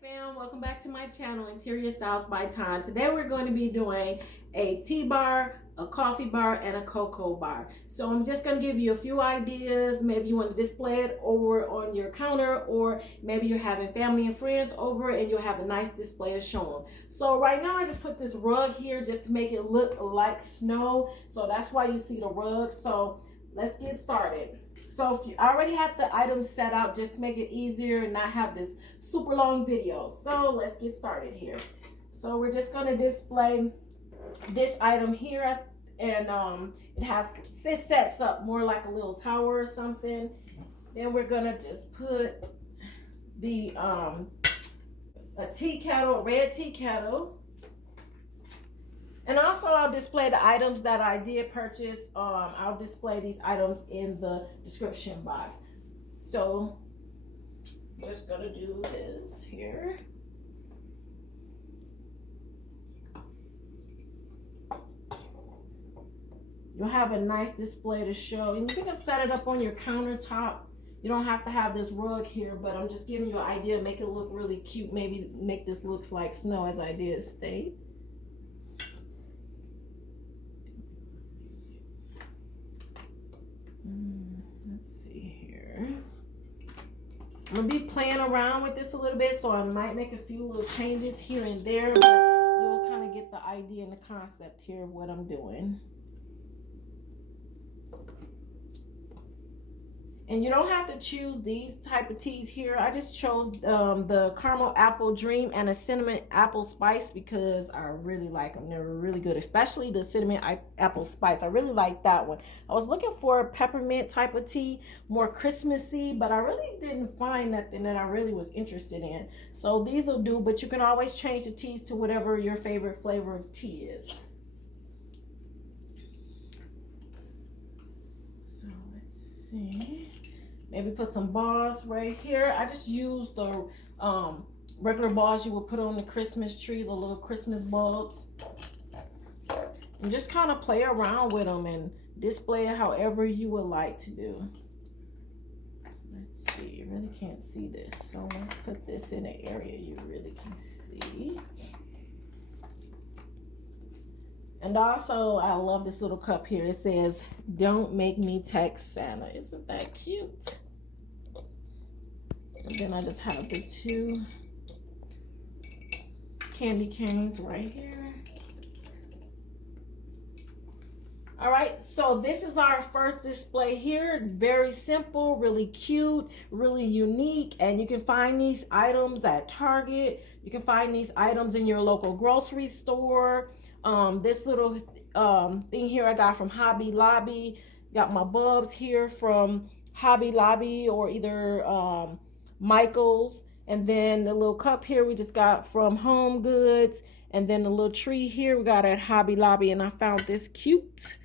Fam, welcome back to my channel, Interior Styles by Time. Today we're going to be doing a tea bar, a coffee bar, and a cocoa bar. So I'm just going to give you a few ideas. Maybe you want to display it over on your counter, or maybe you're having family and friends over and you'll have a nice display to show them. So right now I just put this rug here just to make it look like snow. So that's why you see the rug. So let's get started. So if you already have the items set out, just to make it easier and not have this super long video. So let's get started here. So we're just going to display this item here, and it sets up more like a little tower or something. Then we're going to just put the a tea kettle, a red tea kettle. And also I'll display the items that I did purchase. I'll display these items in the description box. So just gonna do this here. You'll have a nice display to show, and you can just set it up on your countertop. You don't have to have this rug here, but I'm just giving you an idea, make it look really cute. Maybe make this look like snow, as I did state. Let's see here. I'm gonna be playing around with this a little bit, so I might make a few little changes here and there, but you'll kind of get the idea and the concept here of what I'm doing. And you don't have to choose these type of teas here. I just chose the caramel apple dream and a cinnamon apple spice because I really like them. They're really good, especially the cinnamon apple spice. I really like that one. I was looking for a peppermint type of tea, more Christmassy, but I really didn't find nothing that I really was interested in. So these will do, but you can always change the teas to whatever your favorite flavor of tea is. So let's see. Maybe put some balls right here. I just used the regular balls you would put on the Christmas tree, the little Christmas bulbs. And just kind of play around with them and display it however you would like to do. Let's see, you really can't see this. So let's put this in an area you really can see. And also, I love this little cup here. It says, "Don't make me text Santa." Isn't that cute? And then I just have the two candy canes right here. All right, so this is our first display here. Very simple, really cute, really unique. And you can find these items at Target. You can find these items in your local grocery store. This little thing here I got from Hobby Lobby. Got my bulbs here from Hobby Lobby or either Michael's. And then the little cup here we just got from Home Goods. And then the little tree here we got at Hobby Lobby. And I found this cute,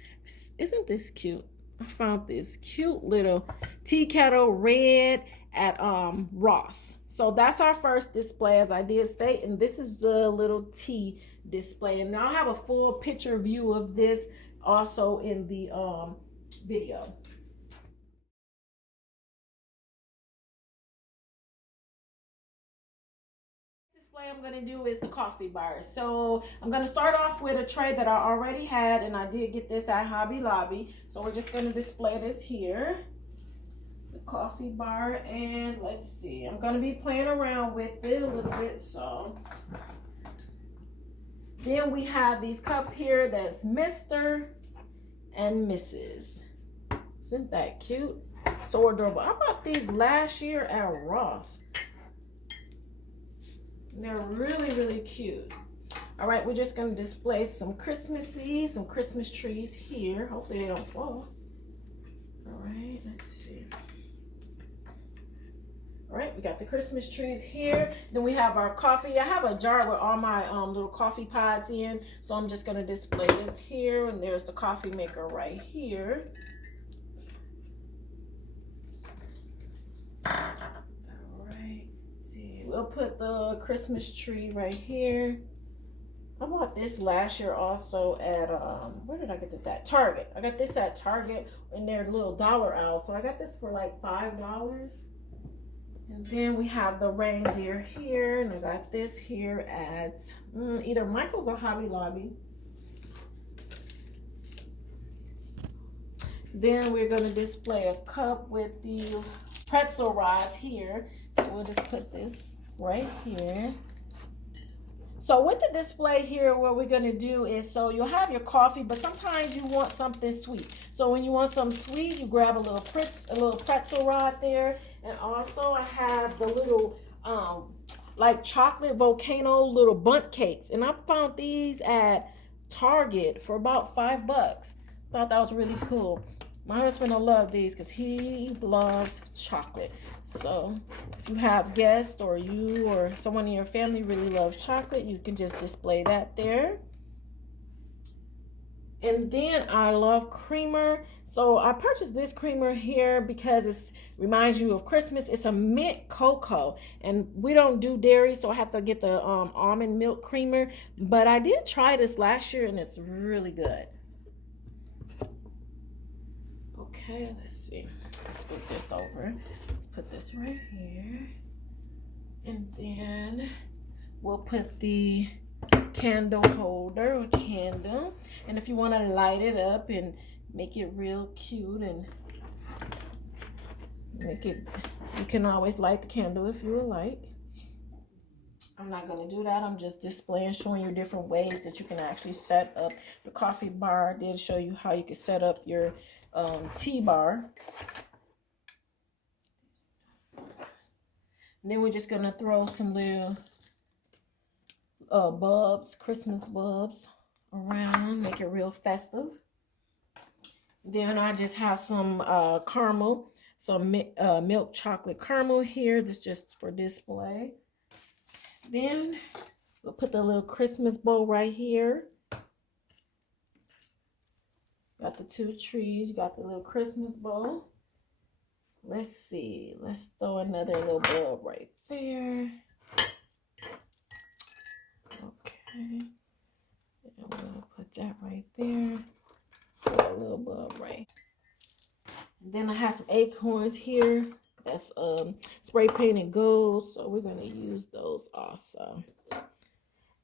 isn't this cute? I found this cute little tea kettle red at Ross. So that's our first display, as I did state, and this is the little tea display. And I'll have a full picture view of this also in the video. Display I'm going to do is the coffee bar. So I'm going to start off with a tray that I already had, and I did get this at Hobby Lobby. So we're just going to display this here, the coffee bar. And let's see, I'm going to be playing around with it a little bit. So then we have these cups here. That's Mr. and Mrs. Isn't that cute? So adorable. I bought these last year at Ross. They're really, really cute. All right, we're just going to display some Christmassy, some Christmas trees here. Hopefully they don't fall. All right, let's see. All right, we got the Christmas trees here. Then we have our coffee. I have a jar with all my little coffee pods in. So I'm just going to display this here. And there's the coffee maker right here. We'll put the Christmas tree right here. I bought this last year also at, where did I get this at? Target. I got this at Target in their little dollar aisle. So I got this for like $5. And then we have the reindeer here, and I got this here at either Michael's or Hobby Lobby. Then we're going to display a cup with the pretzel rods here. So we'll just put this right here. So with the display here, what we're going to do is, so you'll have your coffee, but sometimes you want something sweet. So when you want something sweet, you grab a little pretzel rod there. And also I have the little like chocolate volcano little bundt cakes. And I found these at Target for about $5. Thought that was really cool. My husband will love these because he loves chocolate. So if you have guests or you or someone in your family really loves chocolate, you can just display that there. And then I love creamer. So I purchased this creamer here because it reminds you of Christmas. It's a mint cocoa, and we don't do dairy, so I have to get the almond milk creamer. But I did try this last year, and it's really good. Okay, let's see. Let's scoop this over. Let's put this right here. And then we'll put the candle holder or candle. And if you want to light it up and make it real cute and make it, you can always light the candle if you would like. I'm not going to do that. I'm just displaying, showing you different ways that you can actually set up the coffee bar. I did show you how you can set up your tea bar. And then we're just going to throw some little bulbs, Christmas bulbs around, make it real festive. Then I just have some caramel, some milk chocolate caramel here. This is just for display. Then we'll put the little Christmas bow right here. Got the two trees, got the little Christmas bow. Let's see, let's throw another little bulb right there. Okay, and we'll put that right there. Put a little bulb right. And then I have some acorns here. That's spray painted gold, so we're going to use those also.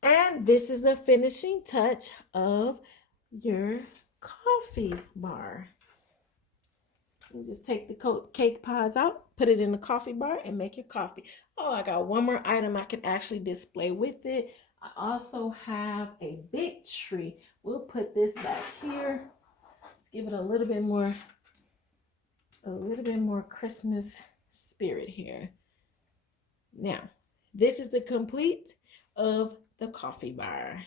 And this is the finishing touch of your coffee bar. You just take the cake pies out, put it in the coffee bar, and make your coffee. Oh, I got one more item I can actually display with it. I also have a big tree. We'll put this back here. Let's give it a little bit more Christmas spirit here. Now, this is the complete of the coffee bar.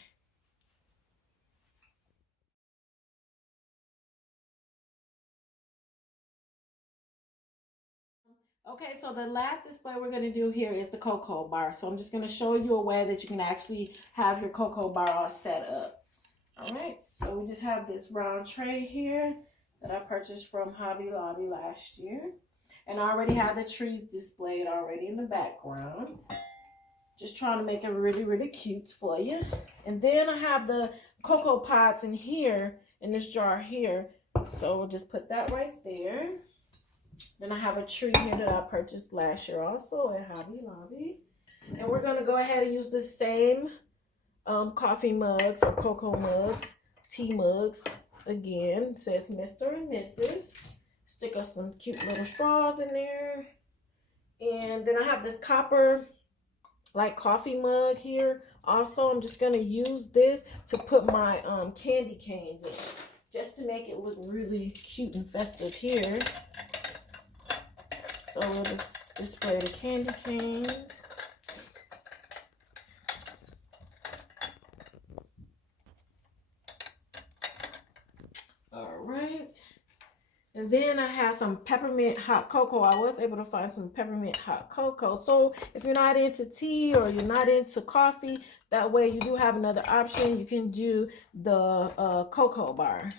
Okay, so the last display we're going to do here is the cocoa bar. So I'm just going to show you a way that you can actually have your cocoa bar all set up. All right, so we just have this round tray here that I purchased from Hobby Lobby last year. And I already have the trees displayed already in the background. Just trying to make it really, really cute for you. And then I have the cocoa pods in here, in this jar here. So we'll just put that right there. Then I have a tree here that I purchased last year also at Hobby Lobby. And we're going to go ahead and use the same coffee mugs or cocoa mugs, tea mugs. Again, it says Mr. and Mrs. Stick us some cute little straws in there. And then I have this copper like coffee mug here. Also, I'm just going to use this to put my candy canes in, just to make it look really cute and festive here. So we'll just display the candy canes. All right. And then I have some peppermint hot cocoa. I was able to find some peppermint hot cocoa. So if you're not into tea or you're not into coffee, that way you do have another option. You can do the cocoa bar.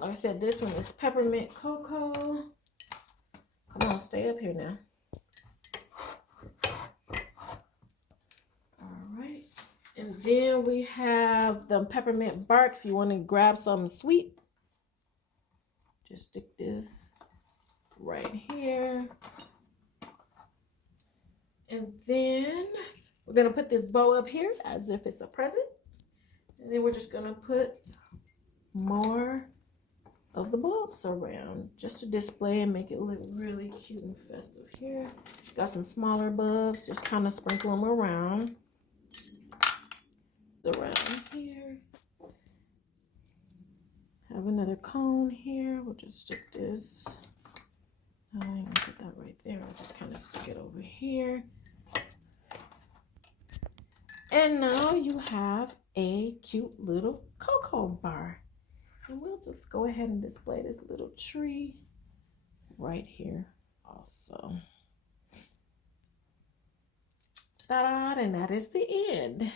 Like I said, this one is peppermint cocoa. Come on, stay up here now. All right. And then we have the peppermint bark. If you want to grab something sweet, just stick this right here. And then we're gonna put this bow up here as if it's a present. And then we're just gonna put more of the bulbs around just to display and make it look really cute and festive here. Got some smaller bulbs, just kind of sprinkle them around here. Have another cone here. We'll just stick this. I'm gonna put that right there. I'll just kind of stick it over here. And now you have a cute little cocoa bar. And we'll just go ahead and display this little tree right here also. Ta-da, and that is the end.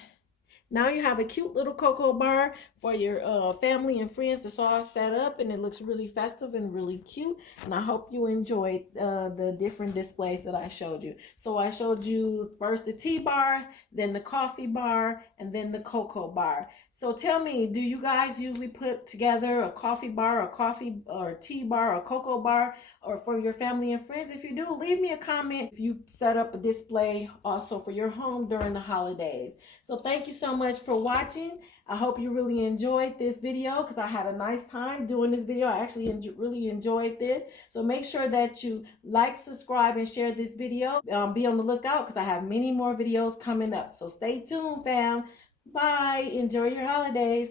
Now you have a cute little cocoa bar for your family and friends. It's all set up and it looks really festive and really cute. And I hope you enjoyed the different displays that I showed you. So I showed you first the tea bar, then the coffee bar, and then the cocoa bar. So tell me, do you guys usually put together a coffee bar, or tea bar, or cocoa bar, or for your family and friends? If you do, leave me a comment if you set up a display also for your home during the holidays. So thank you so much for watching. I hope you really enjoyed this video because I had a nice time doing this video. I actually really enjoyed this. So make sure that you like, subscribe, and share this video. Be on the lookout because I have many more videos coming up. So stay tuned, fam. Bye. Enjoy your holidays.